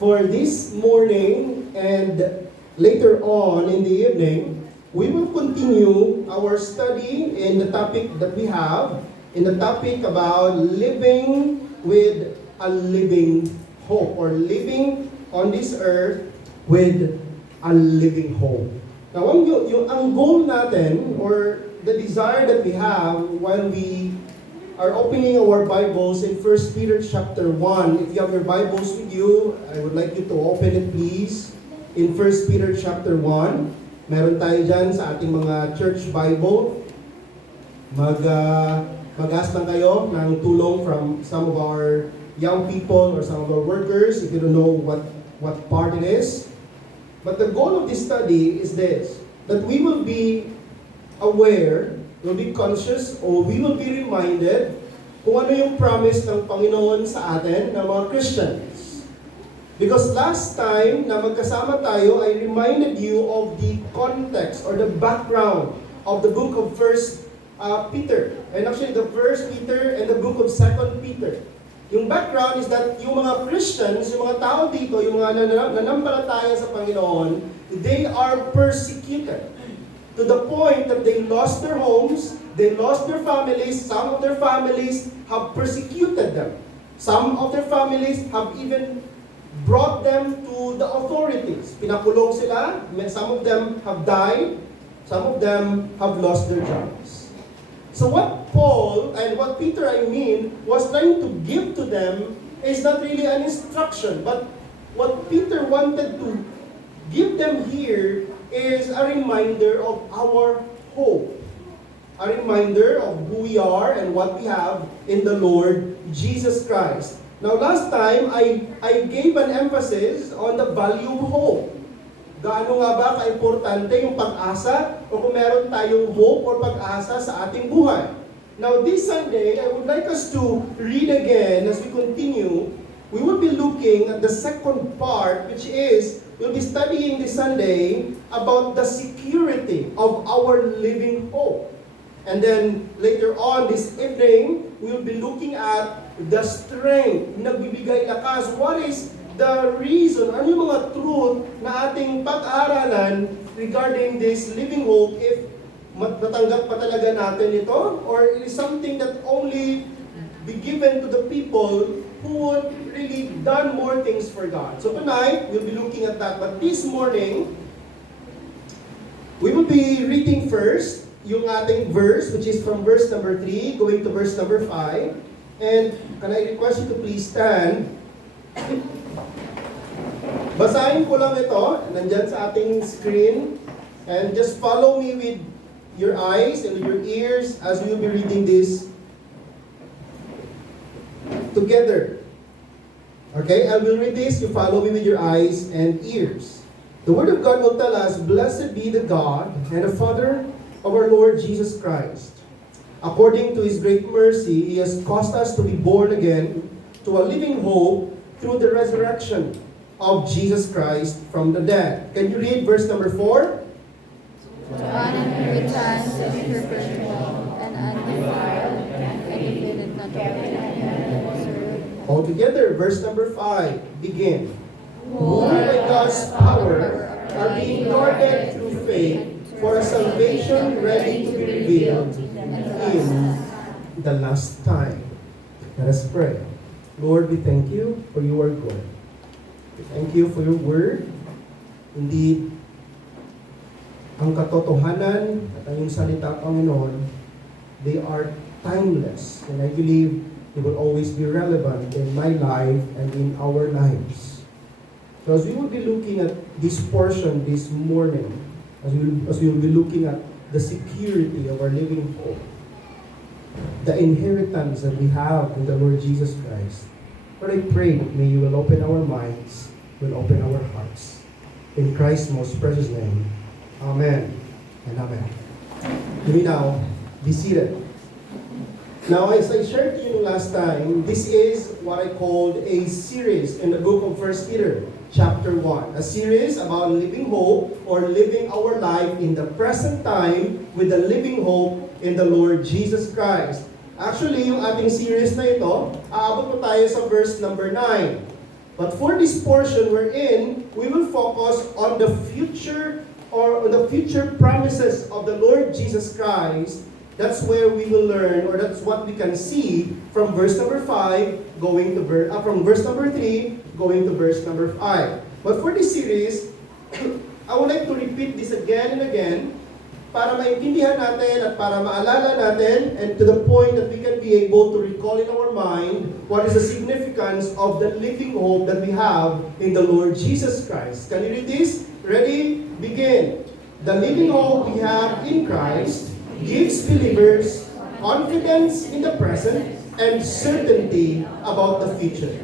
for this morning and later on in the evening, we will continue our study in the topic that we have, in the topic about living with a living hope, or living on this earth with a living hope. Now, ang goal natin, or the desire that we have when we are opening our Bibles in 1 Peter chapter 1. If you have your Bibles with you, I would like you to open it please in 1 Peter chapter 1. Meron tayo dyan sa ating mga church Bible. Mag-ask lang kayo ng tulong from some of our young people or some of our workers if you don't know what part it is. But the goal of this study is this, that we will be aware, we'll be conscious, or we will be reminded kung ano yung promise ng Panginoon sa atin na mga Christians. Because last time na magkasama tayo, I reminded you of the context or the background of the book of 1 Peter. And actually the 1 Peter and the book of 2 Peter. Yung background is that yung mga Christians, yung mga tao dito, yung mga nanampalataya sa Panginoon, they are persecuted. To the point that they lost their homes, they lost their families, some of their families have persecuted them. Some of their families have even brought them to the authorities. Pinakulong sila, some of them have died, some of them have lost their jobs. So what Paul, and what Peter was trying to give to them is not really an instruction, but what Peter wanted to give them here is a reminder of our hope. A reminder of who we are and what we have in the Lord Jesus Christ. Now last time, I gave an emphasis on the value of hope. Gaano nga ba ka-importante yung pag-asa o kung meron tayong hope or pag-asa sa ating buhay. Now this Sunday, I would like us to read again as we continue. We will be looking at the second part, which is, we'll be studying this Sunday about the security of our living hope. And then later on this evening, we will be looking at the strength, nagbibigay lakas. What is the reason, ano yung mga truth na ating pag-aaralan regarding this living hope, if natanggap pa talaga natin ito, or it is something that only be given to the people who would really done more things for God. So tonight, we'll be looking at that. But this morning, we will be reading first yung ating verse, which is from verse number 3, going to verse number 5. And can I request you to please stand? Basahin ko lang ito, nandyan sa ating screen. And just follow me with your eyes and with your ears as we will be reading this together. Okay, I will read this, you follow me with your eyes and ears. The Word of God will tell us, "Blessed be the God and the Father of our Lord Jesus Christ. According to His great mercy, He has caused us to be born again to a living hope through the resurrection of Jesus Christ from the dead." Can you read verse number 4? To inheritance and perpetual and undefiled and defeated not All together, verse number 5, begin. Who by God's power are being guarded through faith for a salvation ready to be revealed in the last time. Let us pray. Lord, we thank you for you are good. We thank you for your word. Indeed, ang katotohanan at ang iyong salita, Panginoon, they are timeless. And I believe they will always be relevant in my life and in our lives. So as we will be looking at this portion this morning, as we will be looking at the security of our living hope, the inheritance that we have in the Lord Jesus Christ, Lord, I pray that may you will open our minds, will open our hearts. In Christ's most precious name, Amen and Amen. You may now be seated. Now, as I shared to you last time, this is what I called a series in the book of 1 Peter, chapter 1. A series about living hope or living our life in the present time with the living hope in the Lord Jesus Christ. Actually, yung ating series na ito, aabot po tayo sa verse number 9. But for this portion we're in, we will focus on the future or on the future promises of the Lord Jesus Christ. That's where we will learn, or that's what we can see from verse number 5 going to from verse number 3 going to verse number 5. But for this series, I would like to repeat this again and again para maintindihan natin at para maalala natin, and to the point that we can be able to recall in our mind what is the significance of the living hope that we have in the Lord Jesus Christ. Can you read this? Ready? Begin. The living hope we have in Christ gives believers confidence in the present and certainty about the future.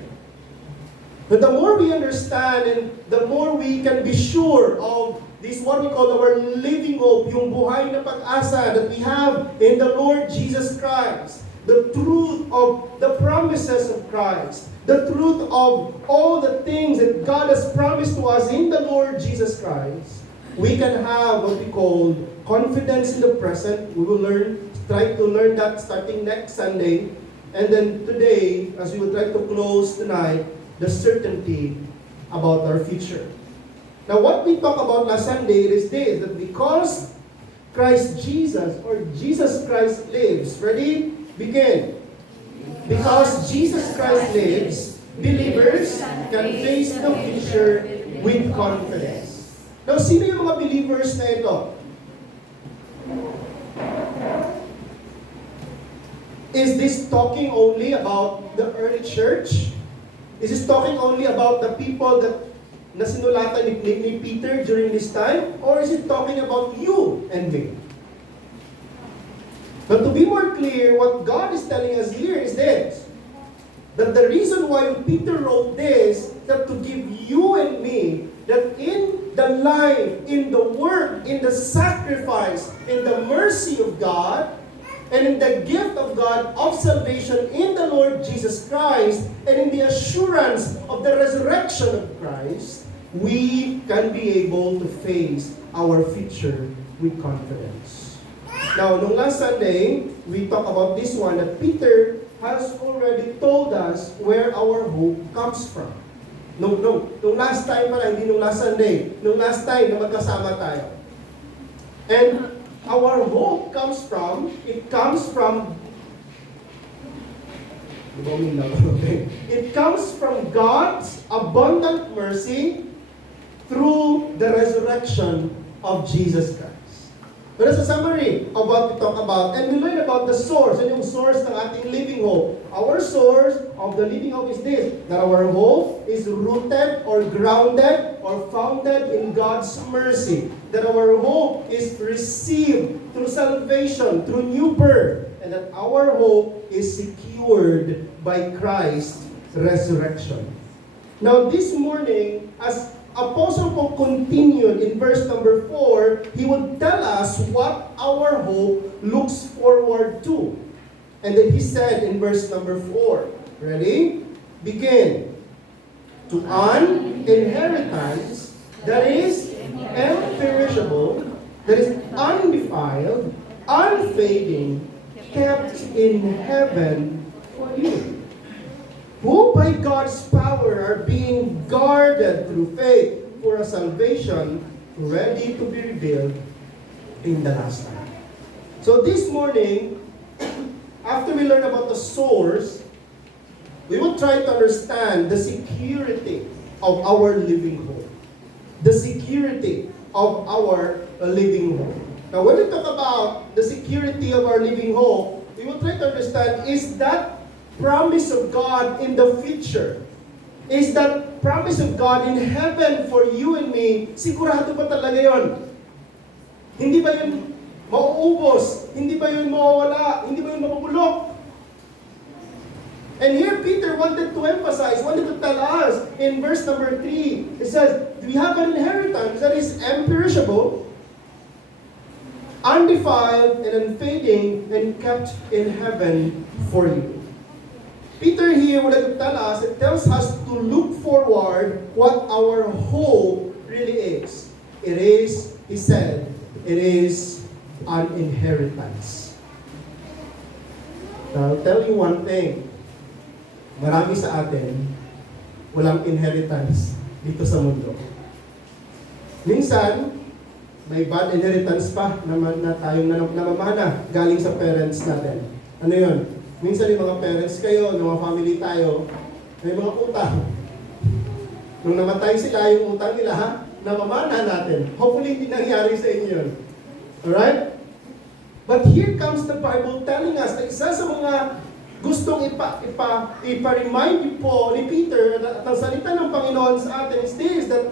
But the more we understand and the more we can be sure of this, what we call our living hope, yung buhay na pag-asa that we have in the Lord Jesus Christ, the truth of the promises of Christ, the truth of all the things that God has promised to us in the Lord Jesus Christ, we can have what we call confidence in the present. We will try to learn that starting next Sunday. And then today, as we will try to close tonight, the certainty about our future. Now, what we talked about last Sunday is this, that because Christ Jesus, or Jesus Christ lives, ready? Begin. Because Jesus Christ lives, believers can face the future with confidence. Now, sino yung mga believers na ito? Is this talking only about the early church? Is this talking only about the people that na sinulatan ni Peter during this time? Or is it talking about you and me? But to be more clear, what God is telling us here is this, that the reason why Peter wrote this, that to give you and me, that in the life, in the work, in the sacrifice, in the mercy of God, and in the gift of God of salvation in the Lord Jesus Christ, and in the assurance of the resurrection of Christ, we can be able to face our future with confidence. Now, nung last Sunday, we talked about this one, that Peter has already told us where our hope comes from. Nung last time pala, hindi nung last Sunday, nung last time na magkasama tayo. And our hope comes from, it comes from God's abundant mercy through the resurrection of Jesus Christ. But as a summary of what we talk about, and we learn about the source, and yung source ng ating living hope. Our source of the living hope is this, that our hope is rooted or grounded or founded in God's mercy. That our hope is received through salvation, through new birth, and that our hope is secured by Christ's resurrection. Now this morning, as Apostle Paul continued in verse number 4, he would tell us what our hope looks forward to. And then he said in verse number 4, ready? Begin. To an inheritance that is imperishable, that is undefiled, unfading, kept in heaven for you, who by God's power are being guarded through faith for a salvation ready to be revealed in the last time. So this morning, after we learn about the source, we will try to understand the security of our living hope. The security of our living hope. Now when we talk about the security of our living hope, we will try to understand, is that promise of God in the future? Is that promise of God in heaven for you and me, sigurado ba talaga yun? Hindi ba yun mauubos? Hindi ba yun mawawala? Hindi ba yun mapupulok? And here Peter wanted to emphasize, wanted to tell us in verse number 3, it says, we have an inheritance that is imperishable, undefiled, and unfading, and kept in heaven for you. Peter here would like to tell us, it tells us to look forward what our hope really is. It is, he said, it is an inheritance. Now, I'll tell you one thing. Marami sa atin, walang inheritance dito sa mundo. Minsan, may bad inheritance pa na tayong namamana galing sa parents natin. Ano yun? Minsan yung mga parents kayo, ng mga family tayo, may mga utang. Nung namatay sila, yung utang nila, namamana natin. Hopefully, hindi nangyari sa inyo yun. Alright? But here comes the Bible telling us na isa sa mga gustong ipa-remind niyo po ni Peter at ang salita ng Panginoon sa atin is this, that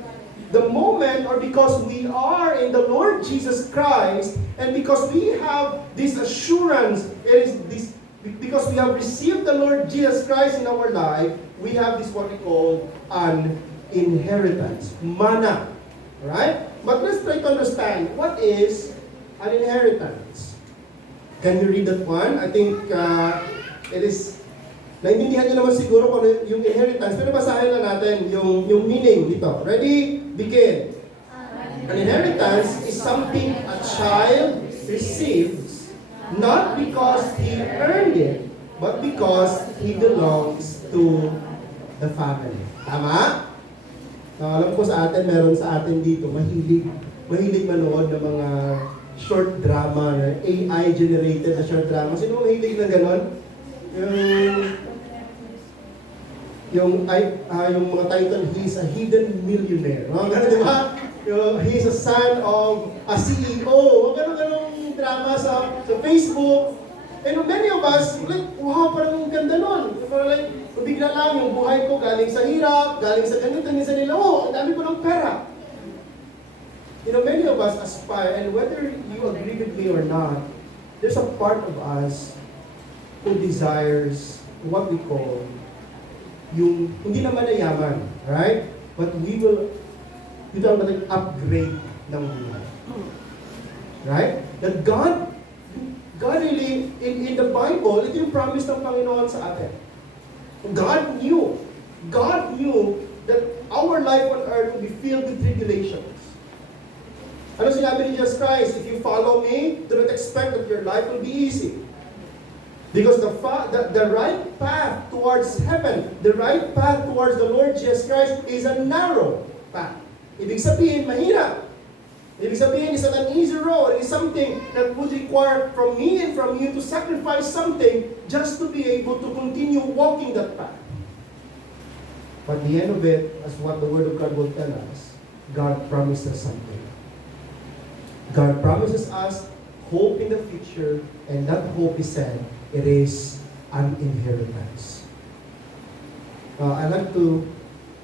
the moment, or because we are in the Lord Jesus Christ, and because we have this assurance, it is this, because we have received the Lord Jesus Christ in our life, we have this what we call an inheritance, mana. Alright? But let's try to understand, what is an inheritance? Can you read that one? I think it is, naintindihan niyo naman siguro kung ano yung inheritance, pero basahin lang natin yung meaning dito. Ready? Begin. An inheritance is something a child receives, not because he earned it, but because he belongs to the family. Tama? Alam ko sa atin, meron sa atin dito, mahilig manood ng mga short drama, AI-generated na short drama. Sino mahilig na gano'n? Yung mga title, he's a hidden millionaire. Gano'n, di ba? He's a son of a CEO. Gano'n drama sa Facebook. And many of us, like, wow, parang ganda nun. Parang like, bigla lang yung buhay ko galing sa hirap, galing sa ganito, minsan nila, oh, ang dami ko ng pera. Many of us aspire, and whether you agree with me or not, there's a part of us who desires what we call yung, hindi naman na yaman, right? But we will like upgrade ng buhay. Right? That God really, in the Bible, ito yung promise ng Panginoon sa atin. God knew that our life on earth will be filled with tribulations. Ano sinabi ni Jesus Christ? If you follow me, do not expect that your life will be easy. Because the right path towards heaven, the right path towards the Lord Jesus Christ is a narrow path. Ibig sabihin, mahirap. Ibig sabihin, it's not an easy road. It is something that would require from me and from you to sacrifice something just to be able to continue walking that path. But the end of it, as what the Word of God will tell us, God promises something. God promises us hope in the future, and that hope is said, it is an inheritance. I like to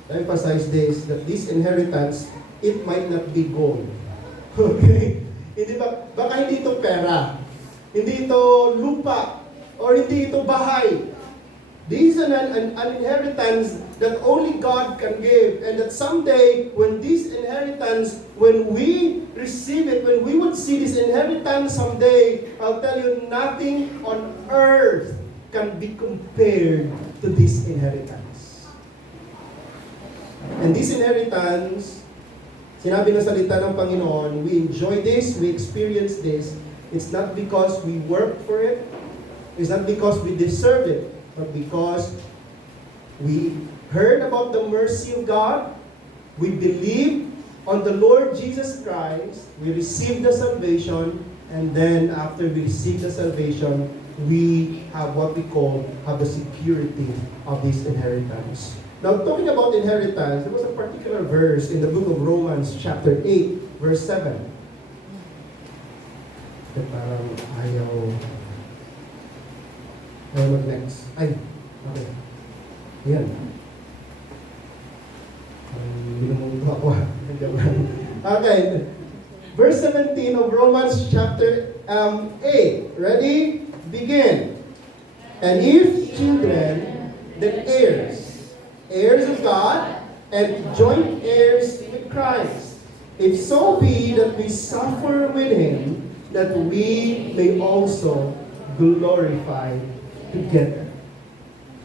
emphasize this, that this inheritance, it might not be gold. Okay? Hindi ba, baka hindi ito pera, hindi ito lupa, or hindi ito bahay. This is an inheritance that only God can give. And that someday, when this inheritance, when we receive it, when we would see this inheritance someday, I'll tell you, nothing on earth can be compared to this inheritance. And this inheritance, sinabi ng salita ng Panginoon, we enjoy this, we experience this. It's not because we work for it. It's not because we deserve it. But because we heard about the mercy of God, we believed on the Lord Jesus Christ, we received the salvation, and then after we receive the salvation, we have what we call the security of this inheritance. Now, talking about inheritance, there was a particular verse in the book of Romans chapter 8, verse 7. Parang ayaw mag-next. Ay, okay. Ayan. Binumundo ako. Okay. Verse 17 of Romans chapter 8. Ready? Begin. And if children, then heirs. Heirs of God, and joint heirs with Christ. If so be that we suffer with Him, that we may also glorify together.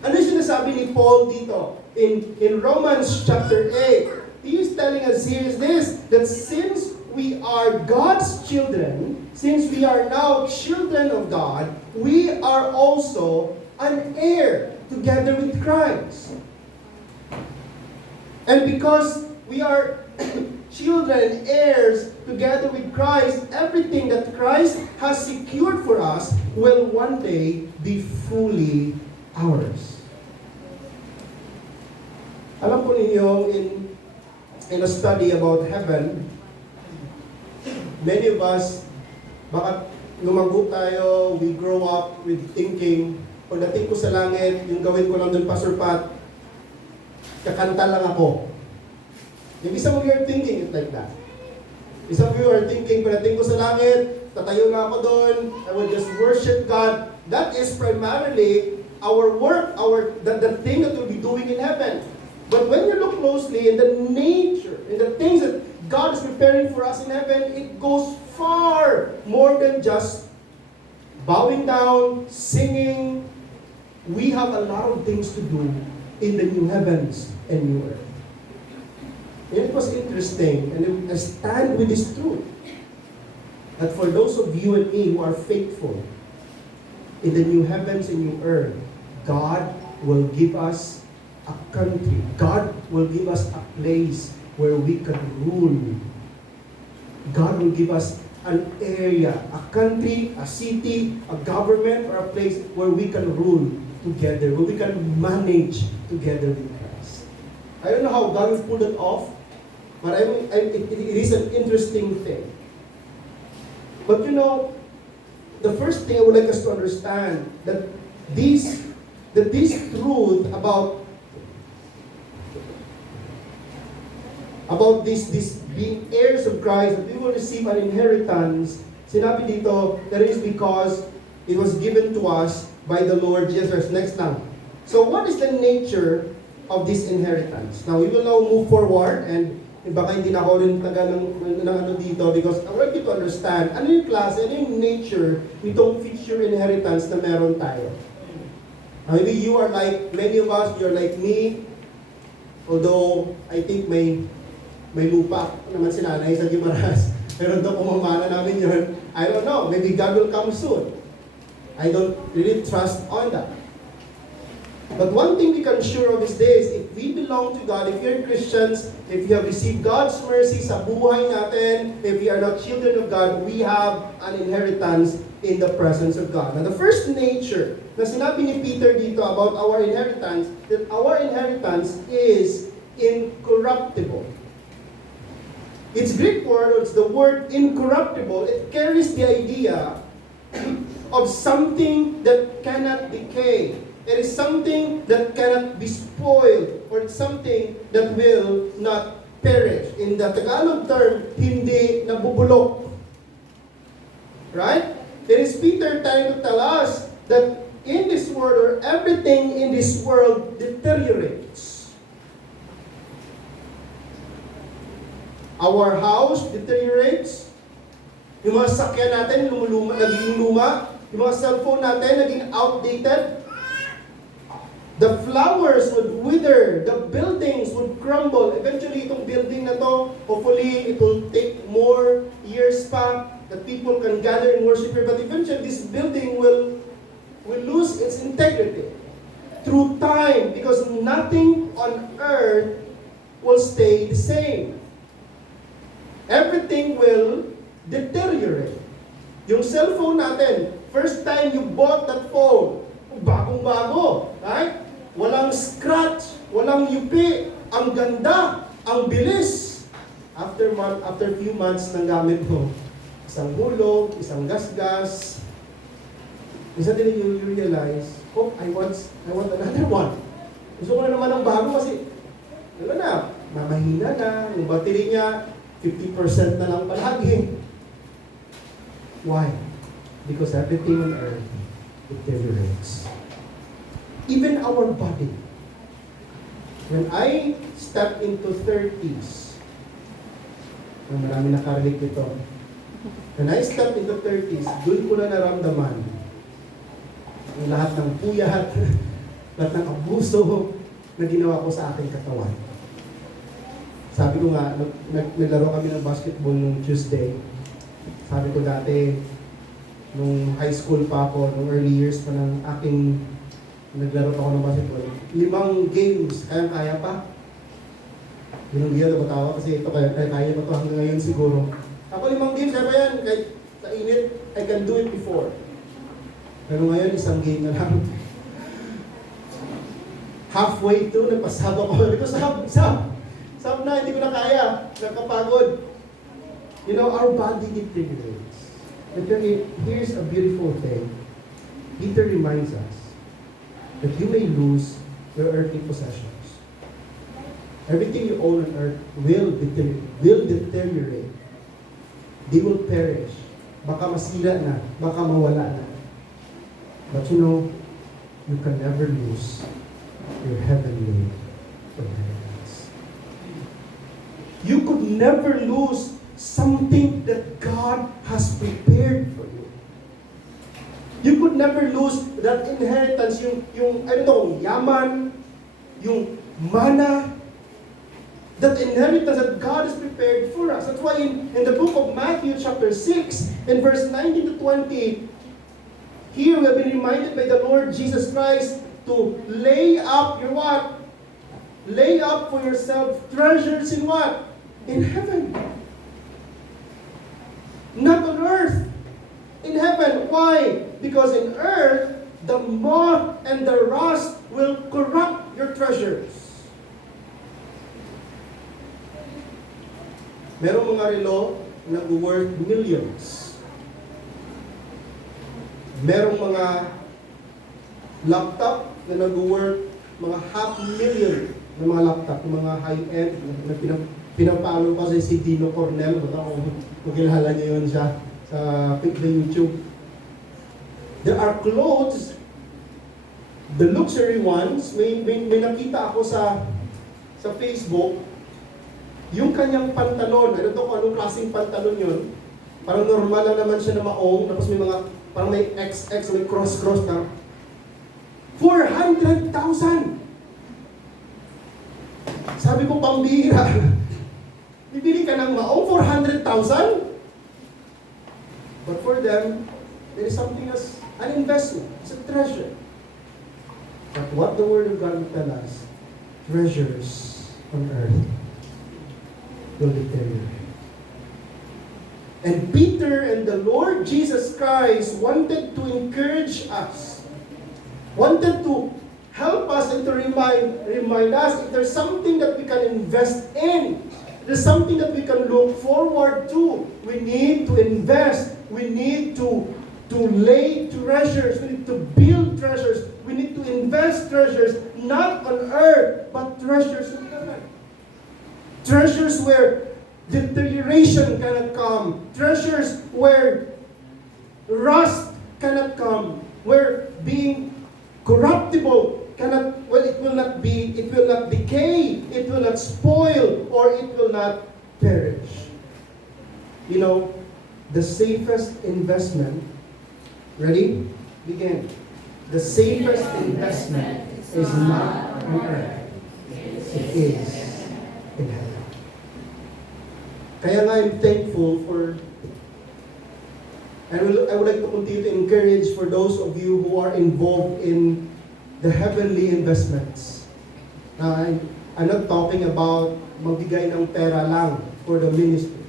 Ano yung sinasabi ni Paul dito? In Romans chapter 8, he is telling us here is this, that since we are God's children, since we are now children of God, we are also an heir together with Christ. And because we are children and heirs together with Christ, everything that Christ has secured for us will one day be fully ours. Alam po ninyo, in a study about heaven, many of us, baka lumago tayo, we grow up with thinking, pagdating ko sa langit, yung gawin ko lang dun, Pastor Pat, kakanta lang ako. Maybe some of you are thinking it like that. Some of you are thinking, pagdating ko sa langit, tatayo na ako doon, I will just worship God. That is primarily our work, the thing that we'll be doing in heaven. But when you look closely in the nature, in the things that God is preparing for us in heaven, it goes far more than just bowing down, singing. We have a lot of things to do in the new heavens and new earth. And it was interesting, and I stand with this truth, that for those of you and me who are faithful in the new heavens and new earth, God will give us a country. God will give us a place where we can rule. God will give us an area, a country, a city, a government, or a place where we can rule together, where we can manage together with Christ. I don't know how God will pull it off, but it is an interesting thing. But you know, the first thing I would like us to understand that this truth about this being heirs of Christ, that we will receive an inheritance, sinabi dito, that is because it was given to us by the Lord Jesus. Next lang. So what is the nature of this inheritance? Now, we will now move forward, and baka hindi na ako rin taga ng ano dito, because I want you to understand, ano yung klase, ano yung nature nitong future inheritance na meron tayo. Maybe you are like, many of us, you're like me, although I think may lupa naman si nanay sa Guimaras. Pero doon pumamana namin yun, I don't know, maybe God will come soon. I don't really trust on that. But one thing we can sure of is this: if we belong to God, if you're Christians, if you have received God's mercy sa buhay natin, if we are not children of God, we have an inheritance in the presence of God. Now, the first nature na sinabi ni Peter dito about our inheritance, that our inheritance is incorruptible. Its Greek word, it's the word incorruptible. It carries the idea of something that cannot decay. It is something that cannot be spoiled, or it's something that will not perish. In the Tagalog term, hindi nabubulok. Right? It is Peter trying to tell us that in this world, or everything in this world deteriorates. Our house deteriorates. Yung mga sakyan natin, naging luma. Yung mga cellphone natin, naging outdated. The flowers would wither. The buildings would crumble. Eventually, itong building na to, hopefully, it will take more years pa that people can gather and worship here. But eventually, this building will lose its integrity through time, because nothing on earth will stay the same. Everything will deteriorate. Yung cellphone natin, first time you bought that phone, bagong-bago, right? Walang scratch, walang yupi, ang ganda, ang bilis. After few months ng gamit mo, isang hulog, isang gasgas, isa din you realize, oh, I want another one. Gusto ko na naman ng bago kasi, wala na, mamahina na, yung battery niya, 50% na lang palagi. Why? Because everything on earth deteriorates. Even our body. When I step into 30s, marami nakarinig ito. When I step into 30s, doon ko na naramdaman ang lahat ng puyat, lahat ng abuso na ginawa ko sa aking katawan. Sabi ko nga, naglaro kami ng basketball nung Tuesday. Sabi ko dati, nung high school pa ako, nung early years pa ng naglaro pa ako ng basketball, 5 games, kaya pa. Binunggihan na batawa kasi ito kaya mo to hanggang ngayon siguro. Ako 5 games, kaya pa yan. Kahit sa init, I can do it before. Pero ngayon, isang game na lang. Halfway through, nagpasab ako. Sabi ko, sab na, hindi ko na kaya. Nakapagod. You know, our body deteriorates. But here's a beautiful thing. Peter reminds us that you may lose your earthly possessions. Everything you own on earth will deteriorate. They will perish. Baka masira na, baka mawala na. But you know, you can never lose your heavenly inheritance. You could never lose something that God has prepared for you. You could never lose that inheritance, yung yaman, yung mana, that inheritance that God has prepared for us. That's why in the book of Matthew chapter 6, in verse 19 to 20, here we have been reminded by the Lord Jesus Christ to lay up your what? Lay up for yourself treasures in what? In heaven. Not on earth. In heaven. Why? Because in earth, the moth and the rust will corrupt your treasures. Merong mga relo na worth millions. Merong mga laptop na nag-worth mga $500,000 na mga laptop, mga high-end na pinapalo pa si Dino Cornell. Baka kung kilala niyo yun siya sa YouTube. There are clothes, the luxury ones, may nakita ako sa Facebook, yung kanyang pantalon, ano to kung anong klaseng pantalon yun, parang normal lang naman siya na maong, tapos may mga, parang may XX, may cross-cross na, 400,000! Sabi ko, pambihira. Bibili ka ng maong 400,000? But for them, there is something as an investment. It's a treasure. But what the Word of God will tell us, treasures on earth will deteriorate. And Peter and the Lord Jesus Christ wanted to encourage us, wanted to help us and to remind us if there's something that we can invest in, there's something that we can look forward to. We need to invest. We need to lay treasures. We need to build treasures. We need to invest treasures, not on earth, but treasures in heaven. Treasures where deterioration cannot come. Treasures where rust cannot come. Where being corruptible cannot, it will not decay, it will not spoil, or it will not perish. You know, the safest investment, ready? Begin. The safest investment is not on earth. It is in heaven. Kaya nga I'm thankful for, I would like to continue to encourage for those of you who are involved in the heavenly investments. I'm not talking about magbigay ng pera lang for the ministry.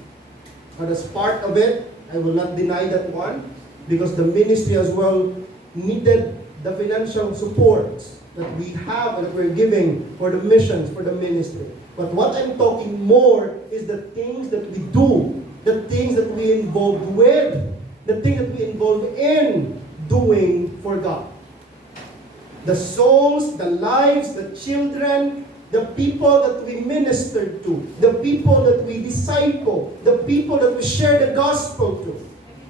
But as part of it, I will not deny that one, because the ministry as well needed the financial support that we have and that we're giving for the missions, for the ministry. But what I'm talking more is the things that we do, the things that we involve with, the things that we involve in doing for God. The souls, the lives, the children, the people that we minister to, the people that we disciple, the people that we share the gospel to.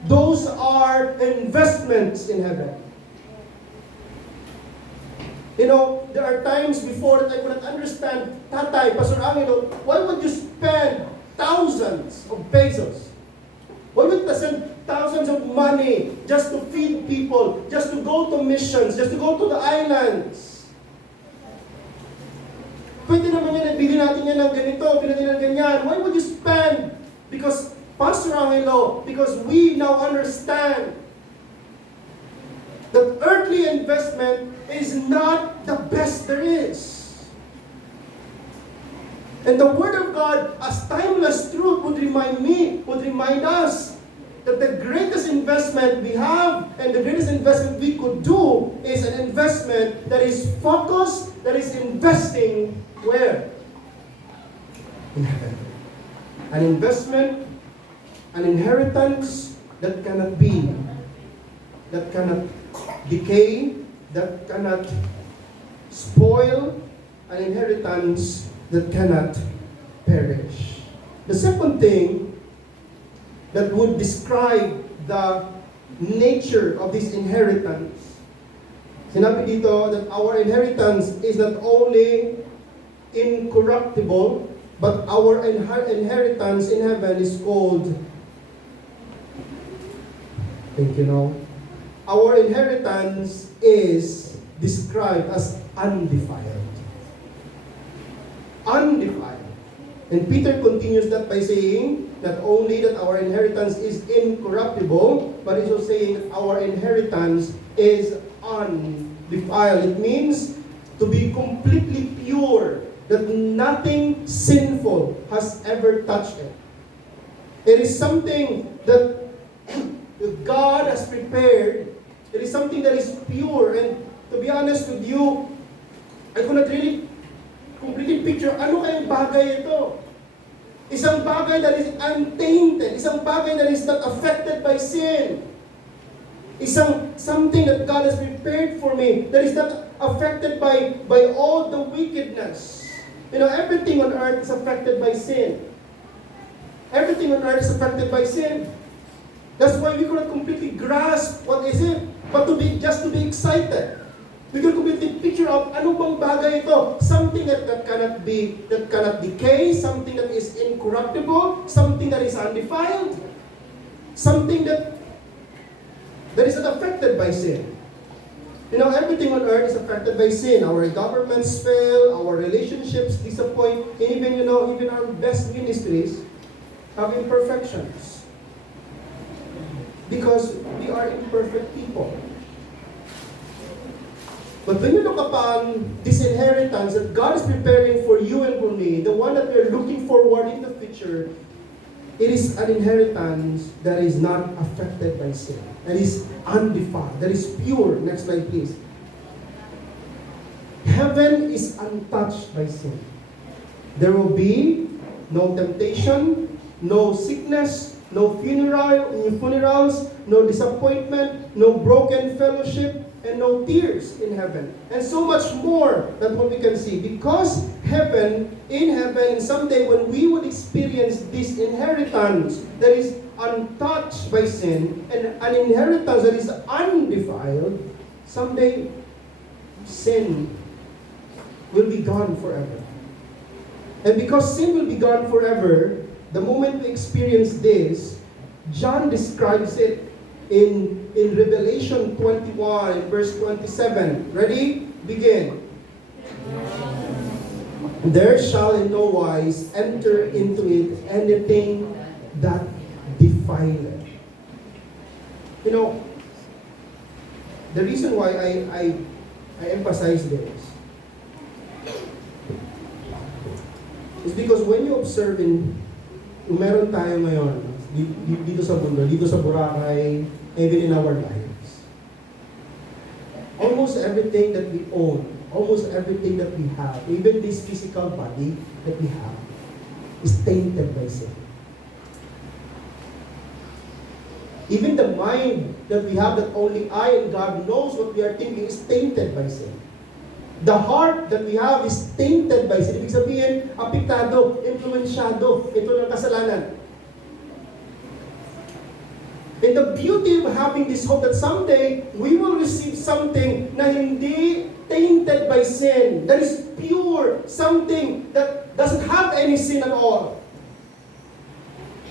Those are investments in heaven. You know, there are times before that I could not understand, Tatay, Pastor Angelo, why would you spend thousands of pesos? Why would you spend thousands of money just to feed people, just to go to missions, just to go to the islands? Pwede naman yan, bili natin yan ng ganito, bili natin ng ganyan. Why would you spend? Because, Pastor Angelo, because we now understand that earthly investment is not the best there is. And the Word of God, as timeless truth, would remind us that the greatest investment we have and the greatest investment we could do is an investment that is focused, that is investing where? In heaven. An investment, an inheritance that cannot be, that cannot decay, that cannot spoil, an inheritance that cannot perish. The second thing that would describe the nature of this inheritance, sinabi dito that our inheritance is not only incorruptible, but our inheritance in heaven is called, our inheritance is described as undefiled. Undefiled. And Peter continues that by saying not only that our inheritance is incorruptible, but he's also saying that our inheritance is undefiled. It means to be completely pure, that nothing sinful has ever touched it. It is something that God has prepared. It is something that is pure. And to be honest with you, I could not really completely picture ano kayang bagay ito. Isang bagay that is untainted. Isang bagay that is not affected by sin. Something that God has prepared for me that is not affected by all the wickedness. Everything on earth is affected by sin. Everything on earth is affected by sin. That's why we cannot completely grasp what is it, but just to be excited. We can completely picture out ano bang bagay ito. Something that cannot decay, something that is incorruptible, something that is undefiled, something that is not affected by sin. Everything on earth is affected by sin. Our governments fail, our relationships disappoint, and even our best ministries have imperfections. Because we are imperfect people. But when you look upon this inheritance that God is preparing for you and for me, the one that we are looking forward in the future, it is an inheritance that is not affected by sin. That is undefiled. That is pure. Next slide, please. Heaven is untouched by sin. There will be no temptation, no sickness, no funerals, no disappointment, no broken fellowship, and no tears in heaven. And so much more than what we can see. Because in heaven, someday when we would experience this inheritance that is untouched by sin, and an inheritance that is undefiled, someday sin will be gone forever. And because sin will be gone forever, the moment we experience this, John describes it in Revelation 21, verse 27. Ready? Begin. There shall in no wise enter into it anything that defileth. The reason why I emphasize this is because when you observe meron tayo ngayon dito sa mundo, dito sa Boracay, even in our lives. Almost everything that we own, almost everything that we have, even this physical body that we have, is tainted by sin. Even the mind that we have that only I and God knows what we are thinking is tainted by sin. The heart that we have is tainted by sin. Ibig sabihin, apektado, influensyado, ito ng kasalanan. And the beauty of having this hope that someday we will receive something na hindi tainted by sin, that is pure, something that doesn't have any sin at all.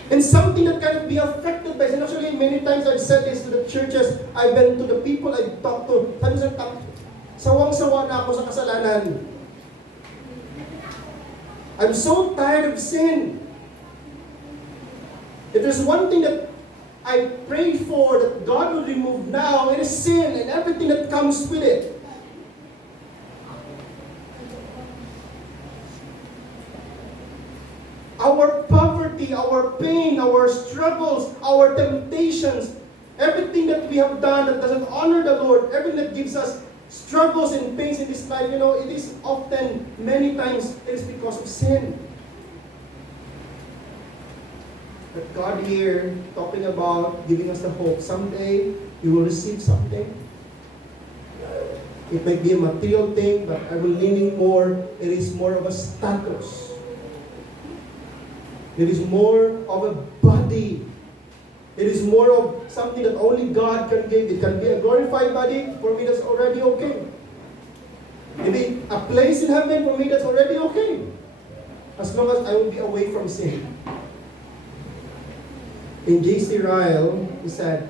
And something that cannot be affected by sin. Actually, many times I've said this to the churches, I've been to the people I've talked to, sawang-sawa na ako sa kasalanan. I'm so tired of sin. If there's one thing that I pray for that God will remove now, it is sin and everything that comes with it. Our poverty, our pain, our struggles, our temptations, everything that we have done that doesn't honor the Lord, everything that gives us struggles and pains in this life, it is often, many times, it is because of sin. But God here, talking about giving us the hope, someday we will receive something. It might be a material thing, but I will leaning more, it is more of a status. It is more of a body. It is more of something that only God can give. It can be a glorified body. For me, that's already okay. Maybe a place in heaven, for me, that's already okay. As long as I will be away from sin. In J.C. Ryle, he said,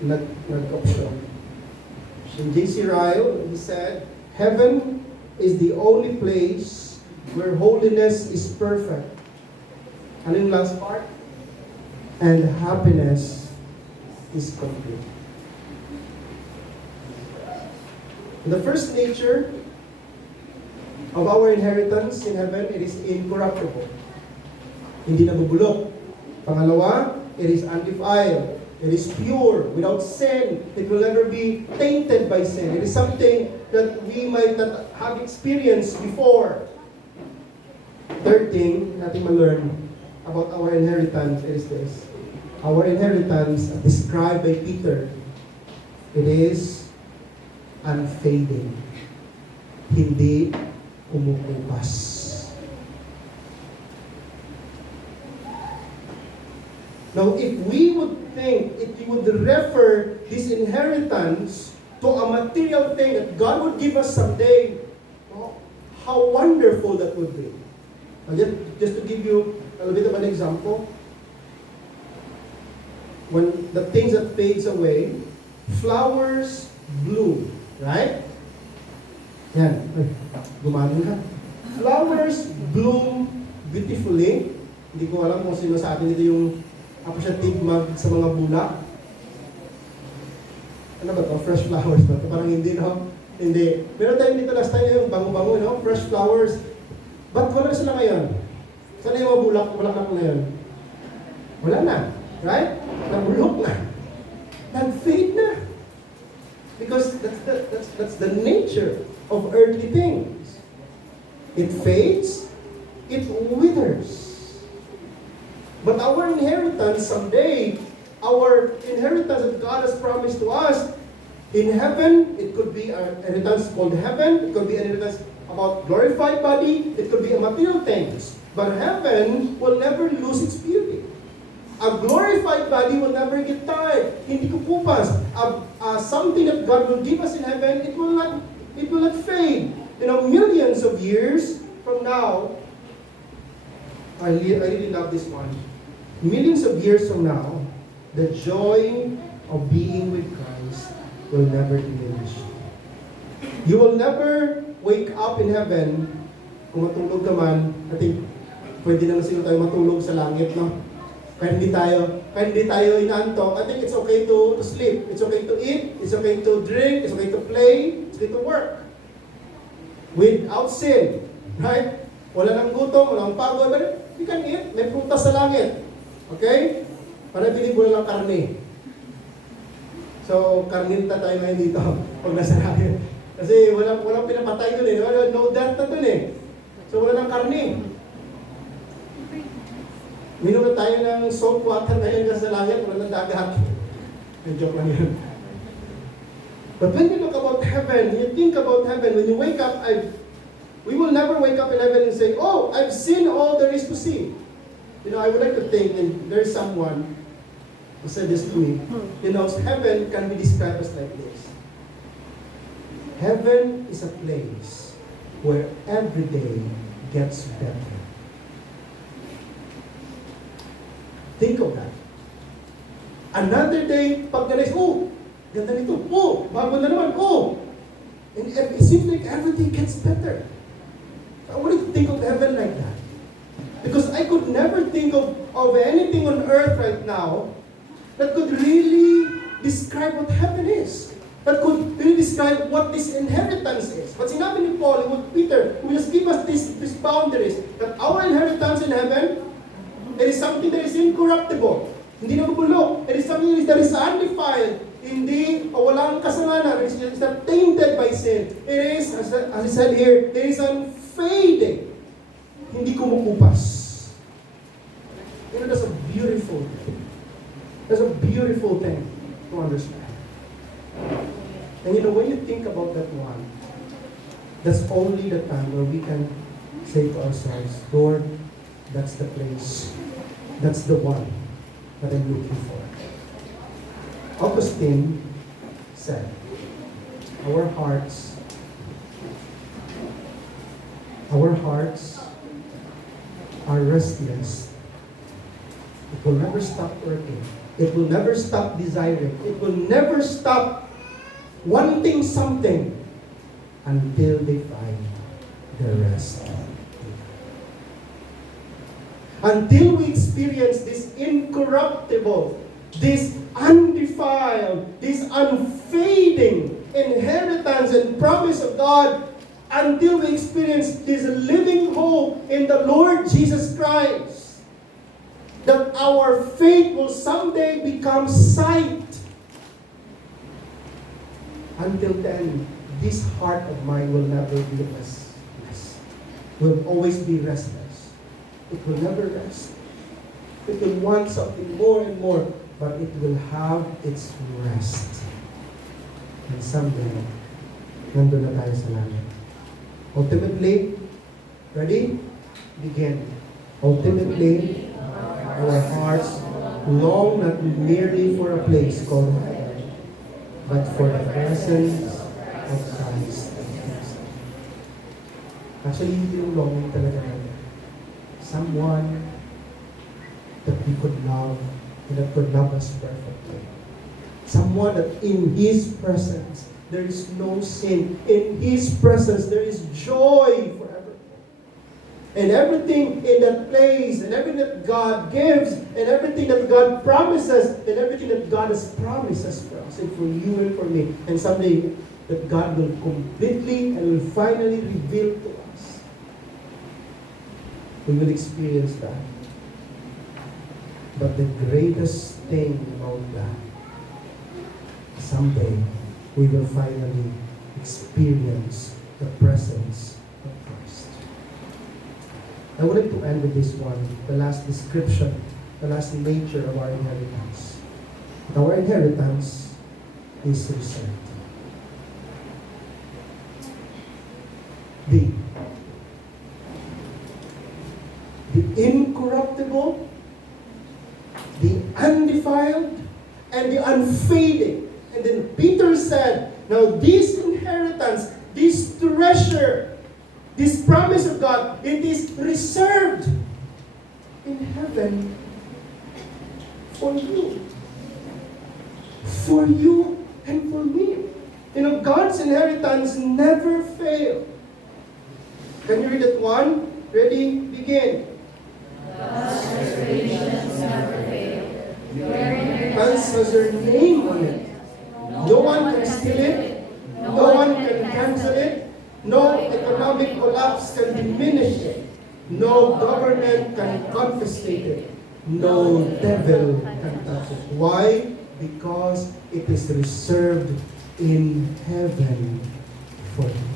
nag-option. In J.C. Ryle, he said, heaven is the only place where holiness is perfect. Ano yung last part? And happiness is complete. The first nature of our inheritance in heaven, it is incorruptible. Hindi nabubulok. Pangalawa, it is undefiled. It is pure, without sin. It will never be tainted by sin. It is something that we might not have experienced before. Third thing natin ma-learn about our inheritance is this. Our inheritance, described by Peter, it is unfading. Hindi umuupas. Now, if we would think, if we would refer this inheritance to a material thing that God would give us someday, how wonderful that would be. Just to give you a little bit of an example, when the things that fades away, flowers bloom, right? Yan. Ay, gumaling ka. Flowers bloom beautifully. Hindi ko alam kung sino sa atin dito yung appreciative sa mga bulak. Ano ba to? Fresh flowers ba? Parang hindi, no? Hindi. Meron tayong dito last time yung bango-bango, no? Fresh flowers. Ba't wala na sila ngayon? Saan na yung mga bulaklak na yun? Wala na. Right? Nabulok na. Nag-fade na. Because that's the nature of earthly things. It fades, it withers. But our inheritance someday, our inheritance that God has promised to us, in heaven, it could be an inheritance called heaven, it could be an inheritance about glorified body, it could be a material things. But heaven will never lose its beauty. A glorified body will never get tired. Hindi kukupas. Something that God will give us in heaven, it will not fade. Millions of years from now, I really love this one. Millions of years from now, the joy of being with Christ will never diminish. You will never wake up in heaven. Kung matulog ka man, I think pwede naman sino tayo matulog sa langit, no? Kahit hindi tayo inaantok, I think it's okay to sleep. It's okay to eat. It's okay to drink. It's okay to play. It's okay to work. Without sin. Right? Wala nang gutom, wala nang pagod. But you can eat. May prutas sa langit. Okay? Para bilhin mo lang karne. So, karninta tayo ngayon dito. Pag nasa langit. Kasi walang pinapatay dun eh. No death na dun eh. So, wala nang karne. Minom na tayo ng salt water ngayon kasi sa langit, wala ng dagat. Joke lang yun. But when you look about heaven, you think about heaven, when you wake up, we will never wake up in heaven and say, oh, I've seen all there is to see. I would like to think, and there's someone who said this to me, heaven can be described as like this. Heaven is a place where every day gets better. Think of that. Another day, pag nalis, ganda nito, bago na naman, And it seems like everything gets better. I want to think of heaven like that. Because I could never think of anything on earth right now that could really describe what heaven is. that could really describe what this inheritance is. But sinabi ni Paul, with Peter, who just give us these boundaries, that our inheritance in heaven, it is something that is incorruptible. Hindi nabubulok. It is something that is undefiled. Hindi, walang kasalanan. It is not tainted by sin. It is, as I said here, it is unfading. Hindi kumukupas. You know, that's a beautiful thing. That's a beautiful thing to understand. And you know, when you think about that one, that's only the time where we can say to ourselves, Lord, that's the place. That's the one that I'm looking for. Augustine said, our hearts are restless. It will never stop working. It will never stop desiring. It will never stop wanting something until they find the rest. Until we experience this incorruptible, this undefiled, this unfading inheritance and promise of God, until we experience this living hope in the Lord Jesus Christ, that our faith will someday become sight. Until then, this heart of mine will never be restless. Will always be restless. It will never rest. It will want something more and more, but it will have its rest. And someday, nandun na tayo sa langit. Ultimately, ready? Begin. Ultimately, our hearts long not merely for a place called heaven, but for the presence of Christ. Actually, hindi yung longing talaga natin. Someone that we could love and that could love us perfectly. Someone that in His presence there is no sin. In His presence there is joy forever. And everything in that place, and everything that God gives, and everything that God promises, and everything that God has promised us for us, and for you and for me. And someday that God will completely and will finally reveal to us. We will experience that. But the greatest thing about that, someday we will finally experience the presence of Christ. I wanted to end with this one, the last description, the last nature of our inheritance. Our inheritance is reserved. The incorruptible, the undefiled, and the unfading. And then Peter said, now this inheritance, this treasure, this promise of God, it is reserved in heaven for you. For you and for me. You know, God's inheritance never fails. Can you read that one? Ready? Begin. God's reservations never fail. Your God's has your name on it. No one can steal it. No one can cancel it. No economic collapse can diminish it. No government can confiscate it. No devil can touch it. Why? Because it is reserved in heaven for you.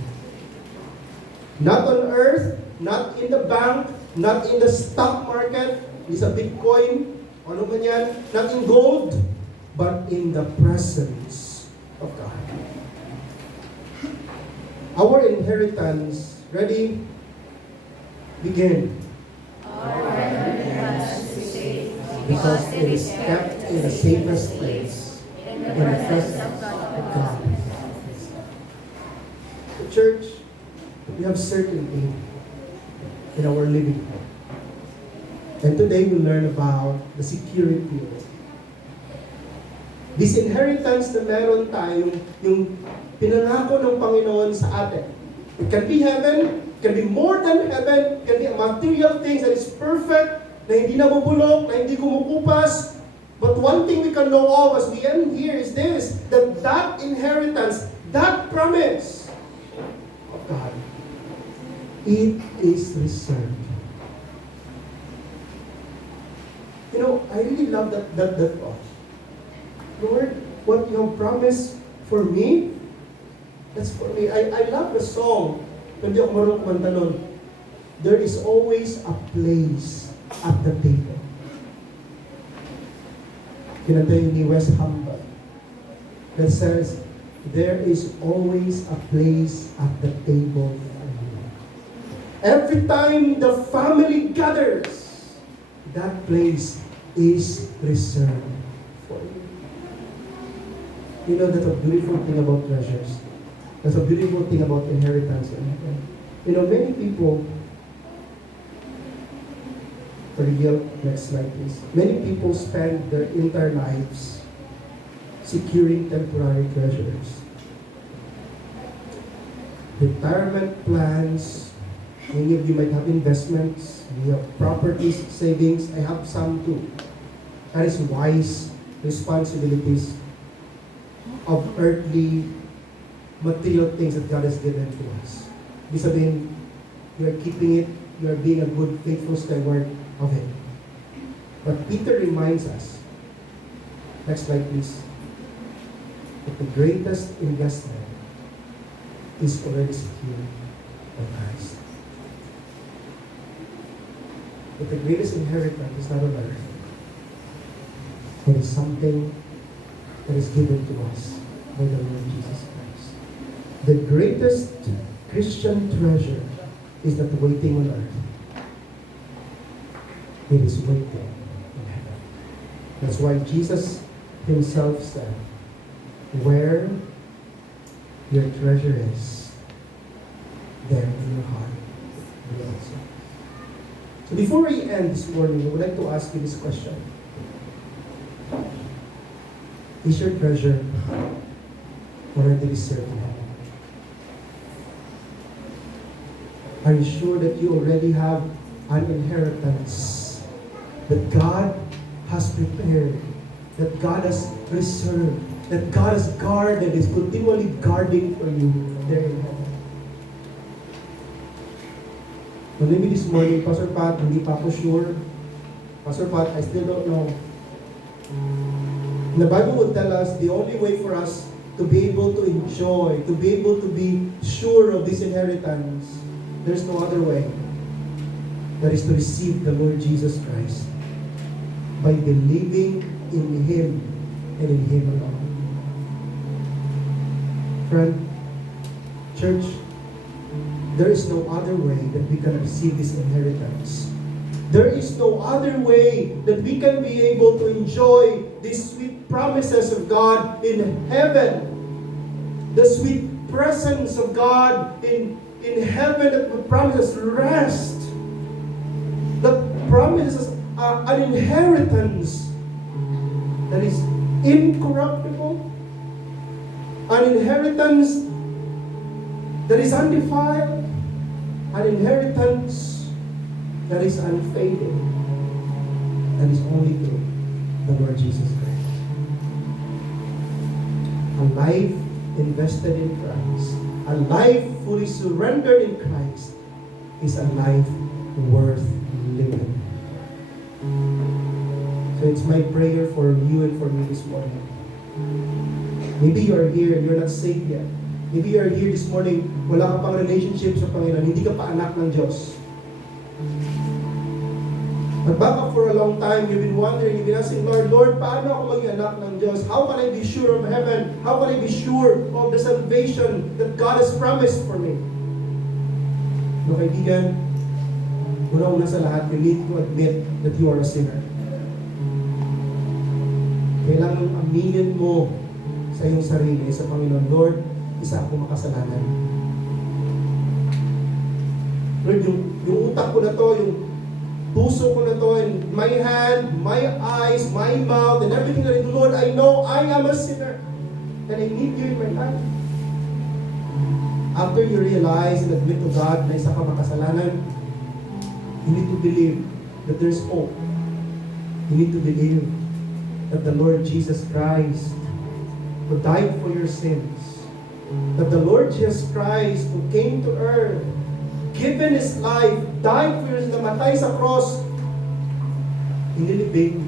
Not on earth, not in the bank, not in the stock market, is a Bitcoin, ano man yan, not in gold, but in the presence of God. Our inheritance, ready? Begin. Our inheritance is safe Because it is kept in the safest place, in in the presence of God. The church, we have certainty in our living. And today we learn about the security of it. This inheritance na meron tayo, yung pinangako ng Panginoon sa atin. It can be heaven, it can be more than heaven, it can be a material things that is perfect, na hindi nabubulok, na hindi kumukupas, But one thing we can know of as we end here is this, that that inheritance, that promise of God, it is reserved. You know, I really love that thought. Lord, what you have promised for me, that's for me. I love the song. Hindi ako marunong kumanta nun. There is always a place at the table. Kinanta yun ni West Humble that says, there is always a place at the table for you. Every time the family gathers, that place is reserved for you. You know, that's a beautiful thing about treasures. That's a beautiful thing about inheritance. You know, many people, for real, next slide please. Many people spend their entire lives securing temporary treasures. Retirement plans, many of you might have investments, you have properties, savings, I have some too. That is wise responsibilities of earthly material things that God has given to us. Ibig sabihin, you are keeping it, you are being a good, faithful steward of it. But Peter reminds us, next slide please, that the greatest investment is already secured by Christ. But the greatest inheritance is not on earth. It is something that is given to us by the Lord Jesus Christ. The greatest Christian treasure is not waiting on earth. It is waiting in heaven. That's why Jesus himself said, where your treasure is, there in your heart will also. So before we end this morning, I would like to ask you this question. Is your treasure already reserved in heaven? Are you sure that you already have an inheritance that God has prepared, that God has reserved, that God has guarded, is continually guarding for you there in heaven? So maybe this morning, Pastor Pat, hindi pa ako sure. Pastor Pat, I still don't know. The Bible would tell us the only way for us to be able to enjoy, to be able to be sure of this inheritance, there's no other way. That is to receive the Lord Jesus Christ by believing in Him and in Him alone. Friend, church, there is no other way that we can receive this inheritance. There is no other way that we can be able to enjoy these sweet promises of God in heaven. The sweet presence of God in heaven that promises rest. That promises an inheritance that is incorruptible. An inheritance that is undefiled. An inheritance that is unfading, that is only through the Lord Jesus Christ. A life invested in Christ, a life fully surrendered in Christ, is a life worth living. So it's my prayer for you and for me this morning. Maybe you are here and you're not saved yet. Maybe you are here this morning, wala ka pang relationship sa Panginoon, hindi ka pa anak ng Diyos. But baka for a long time, you've been wondering, you've been asking, Lord, paano ako maging anak ng Diyos? How can I be sure of heaven? How can I be sure of the salvation that God has promised for me? No, kaibigan, una-una sa lahat, you need to admit that you are a sinner. Kailangan aminin mo sa iyong sarili, sa Panginoon, Lord, isa ako makasalanan. Lord, yung utak ko na to, yung puso ko na to, and my hand, my eyes, my mouth, and everything that I do, Lord, I know I am a sinner. And I need you in my life. After you realize and admit to God na isa ka makasalanan, you need to believe that there's hope. You need to believe that the Lord Jesus Christ, who died for your sins, that the Lord Jesus Christ, who came to earth, given His life, died for your sins, namatay sa cross, inilibing,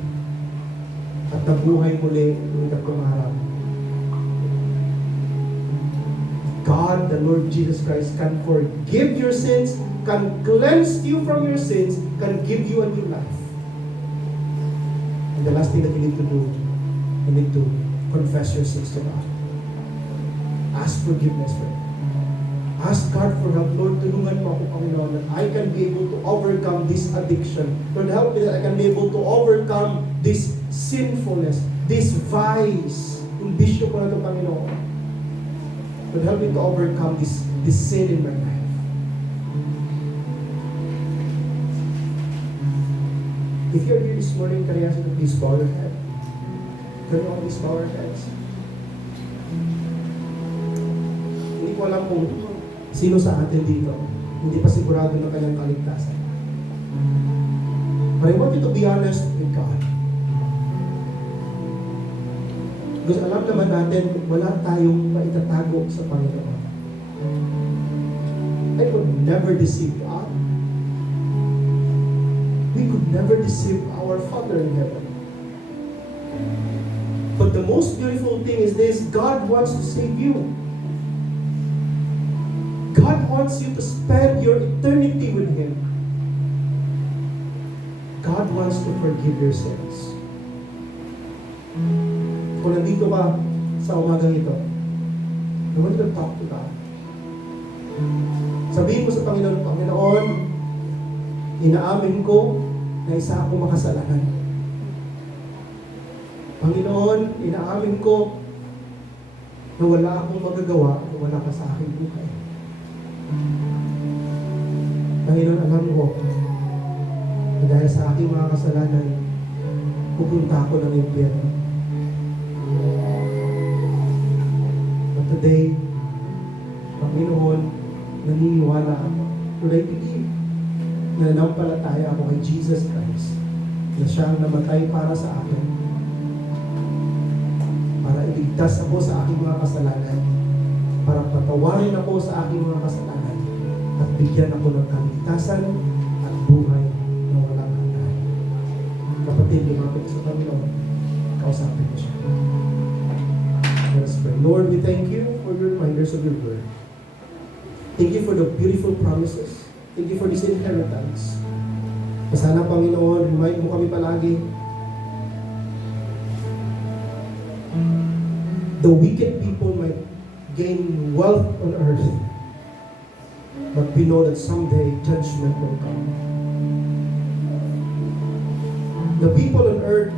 at nabuhay muli ng ikatlong araw. God, the Lord Jesus Christ, can forgive your sins, can cleanse you from your sins, can give you a new life. And the last thing that you need to do, you need to confess your sins to God. Ask forgiveness for it. Ask God for help. Lord, tulungan mo ako, Panginoon, that I can be able to overcome this addiction. Lord, help me that I can be able to overcome this sinfulness, this vice, yung bisyo ko na ito, Panginoon. Lord, help me to overcome this sin in my life. If you're here this morning, can I ask you to please bow your head? Can you all please bow your heads? Hindi ko alam kung sino sa atin dito hindi pa sigurado ng kanyang kaligtasan. But I want you to be honest with God. Because alam naman natin, wala tayong maitatago sa Panginoon. I could never deceive God. We could never deceive our Father in heaven. But the most beautiful thing is this: God wants to save you. God wants you to spend your eternity with Him. God wants to forgive your sins. Kung nandito ka sa umagang ito, I want you to talk to God. Sabihin mo sa Panginoon, Panginoon, inaamin ko na isa akong makasalanan. Panginoon, inaamin ko na wala akong magagawa kung wala ka sa aking buhay. Panginoon, alam ko na dahil sa aking mga kasalanan, pupunta ako ng impyerno. But today, Panginoon, naniniwala ako. Lord, I believe na nanampalataya ako kay Jesus Christ na siyang namatay para sa akin, para iligtas ako sa aking mga kasalanan, para patawarin ako sa aking mga kasalanan, at bigyan ako ng kaligtasan at buhay na walang hanggan. Kapatid, lumapit sa Panginoon, kausapin mo siya. Let us pray. Lord, we thank you for your reminders of your word. Thank you for the beautiful promises. Thank you for this inheritance. Sana, Panginoon, remind mo kami palagi. The wicked people might gain wealth on earth, but we know that someday judgment will come. The people on earth,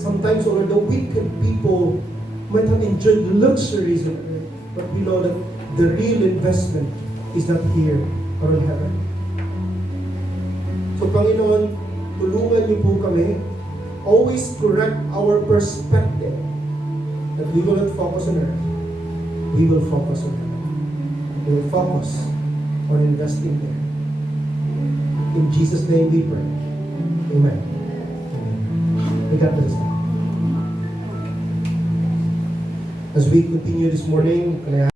sometimes, or the wicked people, might have enjoyed luxuries on earth, but we know that the real investment is not here or in heaven. So, Panginoon, tulungan niyo po kami. Always correct our perspective that we will not focus on earth. We will focus on heaven. We will focus on investing there. In Jesus' name we pray. Amen. May God bless you. As we continue this morning, can I